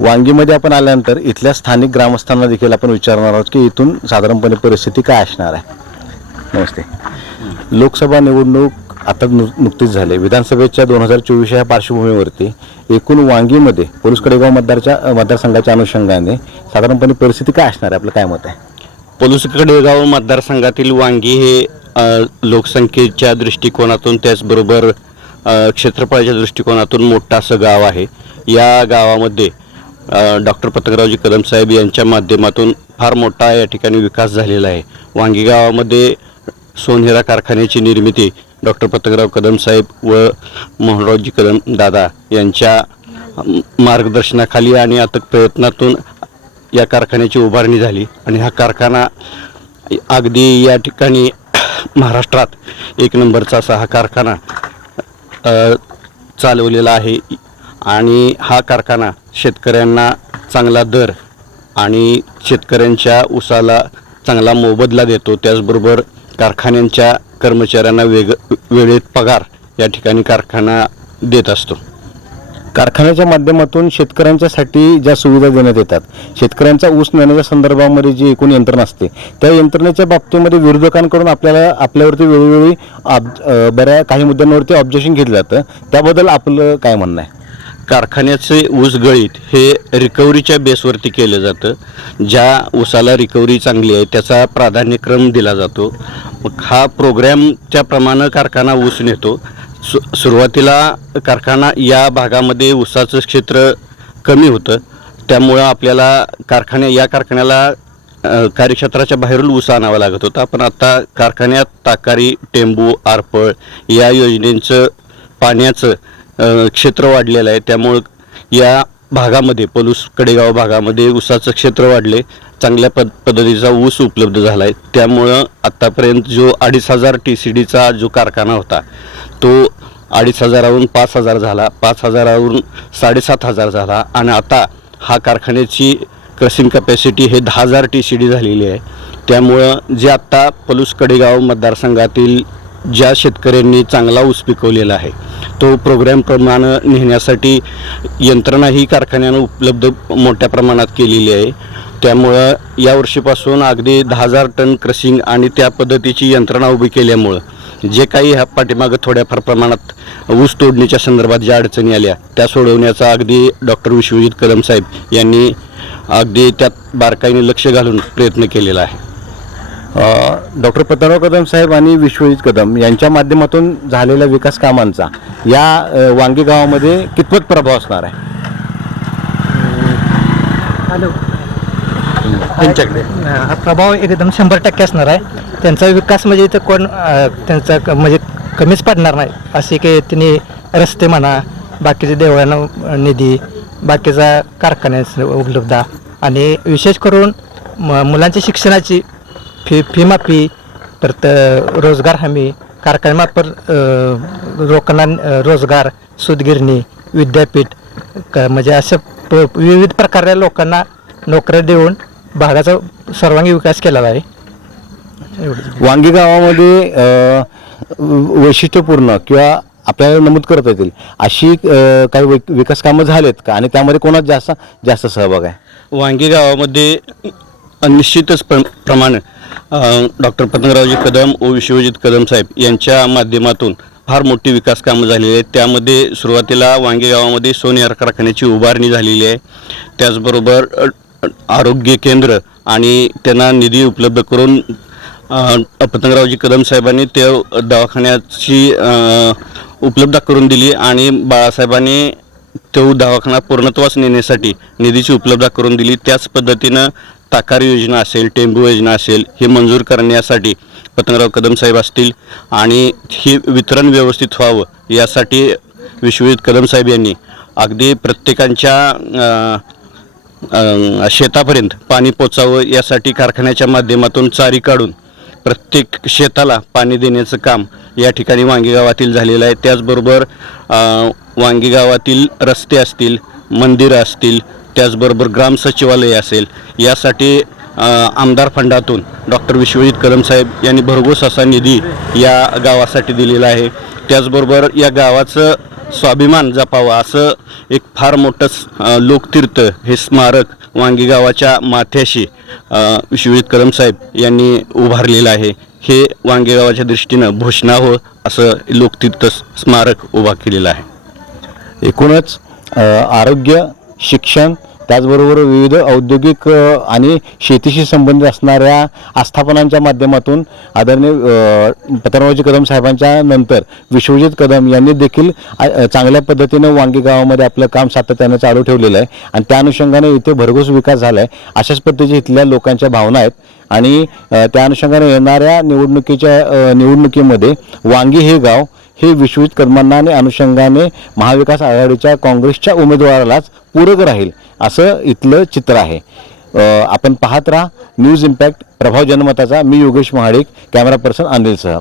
वांगीमध्ये आपण आल्यानंतर इथल्या स्थानिक ग्रामस्थांना देखील आपण विचारणार आहोत की इथून साधारणपणे परिस्थिती काय असणार आहे. नमस्ते. लोकसभा निवडणूक आता नु नुकतीच झाली. विधानसभेच्या दोन हजार चोवीस या पार्श्वभूमीवरती एकूण वांगीमध्ये पोलीस कडेगाव मतदारच्या मतदारसंघाच्या अनुषंगाने साधारणपणे परिस्थिती काय असणार आहे? आपलं काय मत आहे? पलूस कडेगाव मतदारसंघातील वांगी हे लोकसंख्येच्या दृष्टिकोनातून त्याचबरोबर क्षेत्रफळाच्या दृष्टिकोनातून मोठं असं गाव आहे. या गावामध्ये डॉक्टर पतंगरावजी कदम साहेब यांच्या माध्यमातून फार मोठा या ठिकाणी विकास झालेला आहे. वांगी गावामध्ये सोनहिरा कारखान्याची निर्मिती डॉक्टर पतंगराव कदम साहेब व मोहनरावजी कदम दादा यांच्या मार्गदर्शनाखाली आणि अथक प्रयत्नातून या कारखान्याची उभारणी झाली. आणि हा कारखाना अगदी या ठिकाणी महाराष्ट्रात एक नंबरचा असा हा कारखाना चालवलेला आहे. आणि हा कारखाना शेतकऱ्यांना चांगला दर आणि शेतकऱ्यांच्या उसाला चांगला मोबदला देतो त्याचबरोबर कारखान्यांच्या कर्मचाऱ्यांना वेग वेळेत पगार या ठिकाणी कारखाना देत असतो. कारखान्याच्या माध्यमातून शेतकऱ्यांच्यासाठी ज्या सुविधा देण्यात येतात शेतकऱ्यांचा ऊस नेण्याच्या संदर्भामध्ये जी एकूण यंत्रणा असते त्या यंत्रणेच्या बाबतीमध्ये विरोधकांकडून आपल्याला आपल्यावरती वेळोवेळी ऑब- बऱ्या काही मुद्द्यांवरती ऑब्जेक्शन घेतलं जातं. त्याबद्दल आपलं काय म्हणणं आहे? कारखान्याचे ऊस गळीत हे रिकव्हरीच्या बेसवरती केलं जातं. ज्या ऊसाला रिकव्हरी चांगली आहे त्याचा प्राधान्यक्रम दिला जातो. मग हा प्रोग्रॅमच्या प्रमाणे कारखाना ऊस नेतो. सु सुरुवातीला कारखाना या भागामध्ये ऊसाचं क्षेत्र कमी होतं. त्यामुळं आपल्याला कारखान्या या कारखान्याला कार्यक्षेत्राच्या बाहेरून ऊस आणावा लागत होता. पण आता कारखान्यात ताकारी टेंबू आरपळ या योजनेचं पाण्याचं क्षेत्र वाढलेलं आहे. त्यामुळं या भागामध्ये पलूस कडेगाव भागामध्ये ऊसाचं क्षेत्र वाढले. चांगल्या पद पद्धतीचा ऊस उपलब्ध झाला आहे त्यामुळं आत्तापर्यंत जो अडीच हजार टी सी डीचा जो कारखाना होता तो अडीच हजारावरून पाच हजार झाला. पाच हजारावरून साडेसात हजार झाला. आणि आता हा कारखान्याची क्रसिंग कपॅसिटी हे दहा हजार टी सी डी झालेली आहे. त्यामुळं जे आत्ता पलूस कडेगाव मतदारसंघातील ज्या शेतकऱ्यांनी चांगला ऊस पिकवलेला आहे तो प्रोग्रॅमप्रमाणे नेण्यासाठी यंत्रणा ही कारखान्यानं उपलब्ध मोठ्या प्रमाणात केलेली आहे. त्यामुळं या वर्षीपासून अगदी दहा हजार टन क्रशिंग आणि त्या पद्धतीची यंत्रणा उभी केल्यामुळं जे काही ह्या पाठीमागं थोड्याफार प्रमाणात ऊस तोडणीच्या संदर्भात ज्या अडचणी आल्या त्या सोडवण्याचा अगदी डॉक्टर विश्वजित कदम साहेब यांनी अगदी त्यात बारकाईने लक्ष घालून प्रयत्न केलेला आहे. डॉक्टर पतंगराव कदम साहेब आणि विश्वजित कदम यांच्या माध्यमातून झालेल्या विकास कामांचा या वांगी गावामध्ये कितपत प्रभाव असणार आहे? त्यांच्याकडे. हा प्रभाव एकदम शंभर टक्के असणार आहे. त्यांचा विकास म्हणजे इथं कोण अं, त्यांचा क- म्हणजे कमीच पडणार नाही. असे की त्यांनी रस्ते म्हणा बाकीचे देवळांना निधी बाकीचा कारखान्यास उपलब्ध आणि विशेष करून म मुलांच्या शिक्षणाची फी फी माफी परत रोजगार हमी लोकांना अं, रोजगार सूतगिरणी विद्यापीठ क म्हणजे अशा प विविध प्रकारच्या लोकांना नोकऱ्या देऊन भागाचा सर्वांगीण विकास केलेला आहे. वांगी गावामध्ये वैशिष्ट्यपूर्ण किंवा आपल्याला नमूद करता येतील अशी काही वै- विकास कामं झालेत का? आणि त्यामध्ये कोणात जास्त जास्त सहभाग आहे? वांगी गावामध्ये निश्चितच प्र प्रमाणे डॉक्टर पतंगरावजी कदम व विश्वजित कदम साहेब यांच्या माध्यमातून फार मोठी विकास कामं झालेली आहेत. त्यामध्ये सुरुवातीला वांगे गावामध्ये सोनेर कारखान्याची उभारणी झालेली आहे. त्याचबरोबर आरोग्य केंद्र आणि त्यांना निधी उपलब्ध करून पतंगरावजी कदम साहेबांनी ते दवाखान्याची उपलब्ध करून दिली आणि बाळासाहेबांनी तो दवाखाना पूर्णत्वास नेण्यासाठी निधीची उपलब्धता करून दिली. त्याच पद्धतीनं ताकार योजना असेल टेंबू योजना असेल हे मंजूर करण्यासाठी पतंगराव कदम साहेब असतील आणि हे वितरण व्यवस्थित व्हावं यासाठी विश्वजित कदम साहेब यांनी अगदी प्रत्येकांच्या शेतापर्यंत पाणी पोचावं यासाठी कारखान्याच्या माध्यमातून चारी काढून प्रत्येक शेताला पाणी देण्याचं काम या ठिकाणी वांगी गावातील झालेलं आहे. त्याचबरोबर वांगी गावातील रस्ते असतील मंदिरं असतील त्याचबरोबर ग्राम सचिवालय असेल यासाठी आमदार फंडातून डॉक्टर विश्वजित कदम साहेब यांनी भरघोस असा निधी या गावासाठी दिलेला आहे. त्याचबरोबर या गावाचं स्वाभिमान जपावा असं एक फार मोठं लोकतीर्थ हे स्मारक वांगी गावाच्या माथ्याशी विश्वजित कदम साहेब यांनी उभारलेलं आहे. हे वांगी गावाच्या दृष्टीनं भूषणावं असं लोकतीर्थ स्मारक उभा केलेलं आहे. एकूणच आरोग्य शिक्षण त्याचबरोबर विविध औद्योगिक आणि शेतीशी संबंधित असणाऱ्या आस्थापनांच्या माध्यमातून आदरणीय अ, कदम साहेबांच्या नंतर विश्वजित कदम यांनी देखील चांगल्या पद्धतीनं वांगी गावामध्ये आपलं काम सातत्यानं चालू ठेवलेलं आहे. आणि त्या अनुषंगाने इथे भरघोस विकास झाला आहे अशाच पद्धतीच्या इथल्या लोकांच्या भावना आहेत. आणि त्या अनुषंगाने येणाऱ्या निवडणुकीच्या निवडणुकीमध्ये वांगी हे गाव हे विश्वजित कदमांना आणि अनुषंगाने महाविकास आघाडीच्या काँग्रेसच्या उमेदवारालाच पूरक राहील असं इथलं चित्र आहे. आपण पाहत राहा न्यूज इम्पॅक्ट प्रभाव जनमताचा मी योगेश महाडिक कॅमेरा पर्सन अनिलसह